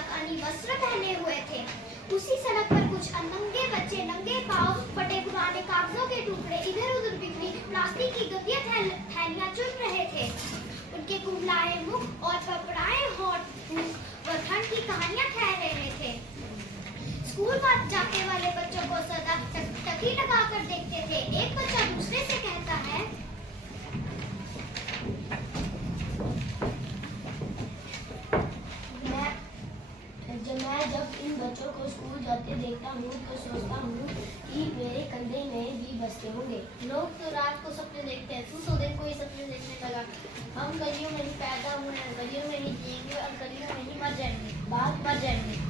जापानी वस्त्र पहने हुए थे। उसी सड़क पर कुछ नंगे बच्चे नंगे पांव फटे पुराने कागजों के टुकड़े इधर उधर बिखरी प्लास्टिक की गंदी थैलियां चुन रहे थे। उनके कुबलाए मुख और पपड़ाए होंठ व ठंड की कहानियां कह रहे थे। स्कूल जाने वाले बच्चों को सदा टकी लगाकर देखते थे। एक बच्चा दूसरे से कहता है, मैं जब इन बच्चों को स्कूल जाते देखता हूँ तो सोचता हूँ कि मेरे कंधे में भी बसते होंगे। लोग तो रात को सपने देखते हैं, तू तो दिन को ही सपने देखने लगा। हम गलियों में ही पैदा हुए हैं, गलियों में ही जिएंगे और गलियों में ही मर जाएंगे।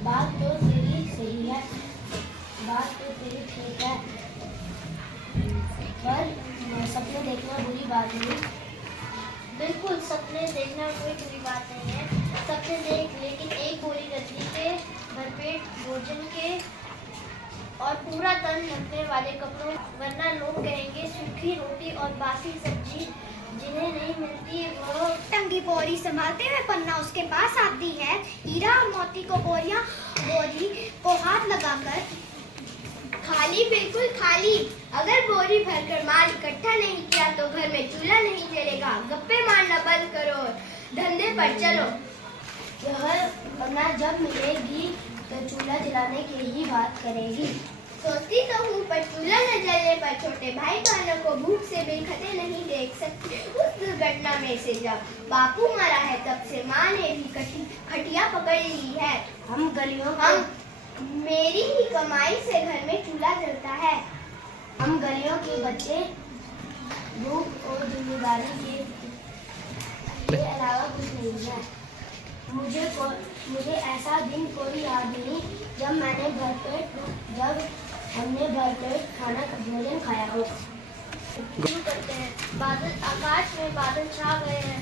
बात तो तेरी सही है, बात तो तेरी ठीक है, पर सपने देखना बुरी बात नहीं। बिल्कुल, सपने देखना कोई बुरी बात नहीं है। सपने देख, लेकिन एक बोरी रजनी के भरपेट भोजन के और पूरा तन ढकने वाले कपड़ों, वरना लोग कहेंगे सूखी रोटी और बासी सब्जी जिन्हें नहीं मिलती वो टंगी बोरी संभालते हुए पन्ना उसके पास आती है। हीरा और मोती को बोरी को हाथ लगाकर, खाली, बिल्कुल खाली। अगर बोरी भरकर माल इकट्ठा नहीं किया तो घर में चूल्हा नहीं जलेगा। गप्पे मारना बंद करो, धंधे पर चलो। यह पन्ना जब मिलेगी तो चूल्हा जलाने की ही बात करेगी। सोचती तो हूँ, पर चूल्हा न जलने पर छोटे भाई बहनों को भूख से बेखते नहीं देख सकती। उस दुर्घटना में से जब बापू मरा है तब से माँ ने भी खटिया पकड़ ली है। मेरी ही कमाई से घर में चूल्हा जलता है। हम गलियों के बच्चे भूख और जिम्मेदारी के अलावा कुछ नहीं है। मुझे ऐसा दिन कोई याद नहीं जब हमने भरपेट खाना भोजन खाया हो। शुरू करते हैं। आकाश में बादल छा गए हैं।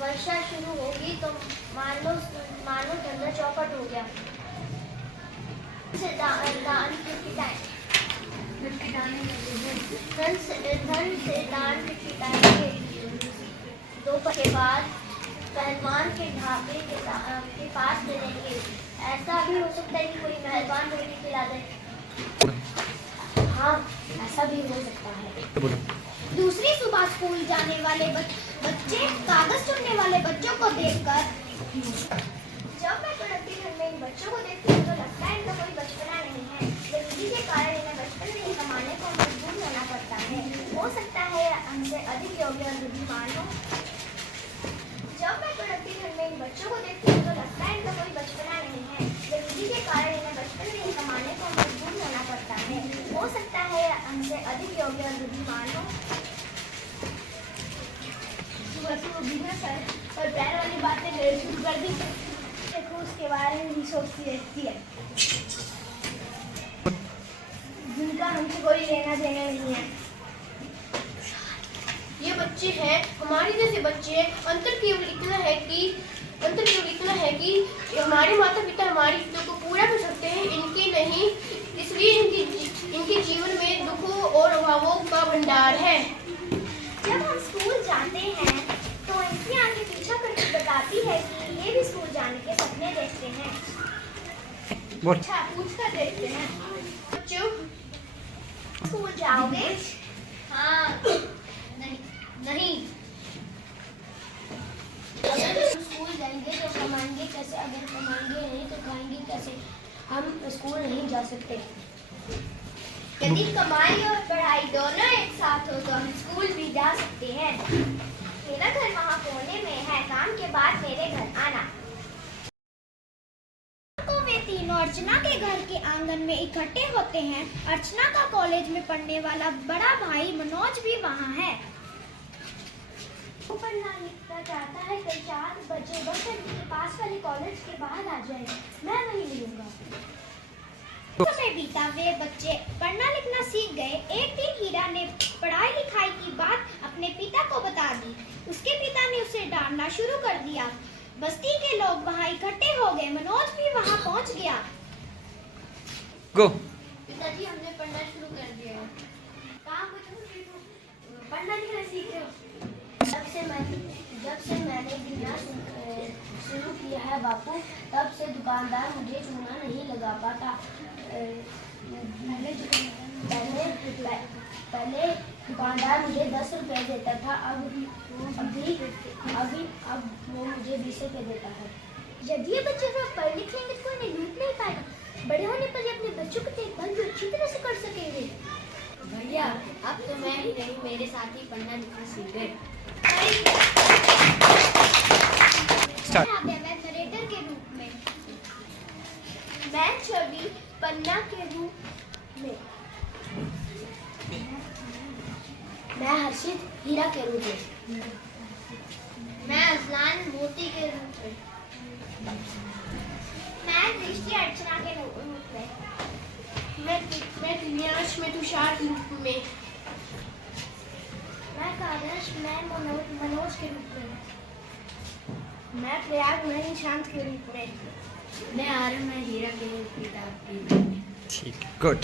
वर्षा शुरू होगी तो मानो ठंडा चौपट हो गया। धन से दान खिटाएंगे। दोपहर के बाद पहलवान के ढाबे के पास मिलेंगे। ऐसा भी हो सकता है कि कोई मेहरबान रोटी खिला दे। हाँ, ऐसा भी हो सकता है। दूसरी सुबह स्कूल जाने वाले बच्चे कागज चुनने वाले बच्चों को देखकर, जब मैं पढ़ती घर में इन बच्चों को देखती हूँ तो लगता है इनका कोई बचपना नहीं है। गरीबी के कारण इन्हें बचपन में ही कमाने को मजबूर होना पड़ता है। हो सकता है हमसे अधिक योग्य और बुद्धिमान हो। जब मैं पढ़ती घर में इन बच्चों को देखती हूँ तो लगता है इनका कोई बचपना नहीं है। गरीबी के कारण इन्हें बचपन में ही कमाने को मजबूर होना पड़ता है। हो सकता है हमसे अधिक योग्य और बुद्धिमान हो। और प्यार वाली बातें शुरू कर दी, देखो उसके बारे में भी सोचती रहती है, जिनका हमसे कोई लेना देना नहीं है। ये बच्चे हैं, हमारे जैसे बच्चे हैं। अंतर केवल इतना है कि हमारे माता पिता हमारी चीजों को पूरा कर सकते हैं, इनके नहीं। इसलिए इनके जीवन में दुखों और अभावों का भंडार है। जब हम स्कूल जाते हैं तो इनकी आंखें पीछा करके बताती है कि ये भी स्कूल जाने के सपने देखते हैं। अच्छा, पूछ कर देखते हैं। बच्चों, स्कूल जाओगे? हाँ, नहीं। अगर स्कूल जाएंगे तो कमाएंगे कैसे? अगर कमाएंगे नहीं तो खाएंगे कैसे? हम स्कूल नहीं जा सकते। यदि कमाई और पढ़ाई दोनों एक साथ हो तो हम स्कूल भी जा सकते हैं। मेरा घर वहाँ कोने में है। काम के बाद मेरे घर आना। तो वे तीनों अर्चना के घर के आंगन में इकट्ठे होते हैं। अर्चना का कॉलेज में पढ़ने वाला बड़ा भाई मनोज भी वहाँ है। वो पढ़ना लिखना चाहता है। कल 4 बजे बस अड्डे के पास वाले कॉलेज के बाहर आ जाए, मैं वहीं मिलूंगा। समय बीता, वे बच्चे पढ़ना लिखना सीख गए। एक दिन हीरा ने पढ़ाई लिखाई की बात अपने पिता को बता दी। उसके पिता ने उसे डांटना शुरू कर दिया। बस्ती के लोग वहाँ इकट्ठे हो गए। मनोज भी वहाँ पहुँच गया। पिताजी, हमने पढ़ना शुरू कर दिया है। कहाँ पढ़ना लिखना सीख रहे हो? जब से मैंने गिनना शुरू किया है बापू, तब से दुकानदार मुझे चूना नहीं लगा पाता। पहले दुकानदार मुझे 10 रुपए देता था, अब वो मुझे 20 रुपए देता है। यदि ये बच्चे सिर्फ पढ़ लिख लेंगे तो इन्हें लूट नहीं पाएगा। बड़े होने पर ये अपने बच्चों की देखभाल भी अच्छी तरह से कर सकेंगे। भैया, अब तो मैं ही नहीं, मेरे साथी पढ़ना लिखना सीख गए। मैं नरेटर के रूप में, मैं छवि पन्ना के रूप में, मैं हर्षित हीरा के रूप में, मैं अजलान मोती के रूप में, मैं दृष्टि अर्चना के रूप में, मैं दिव्यांश में तुषार के रूप में, मैं कादर्श मैं मनोज के रूप में, मैं प्रयाग में निशांत के रूप में, मैं आर्यन में हीरा के किताब के रूप में। ठीक है, गुड।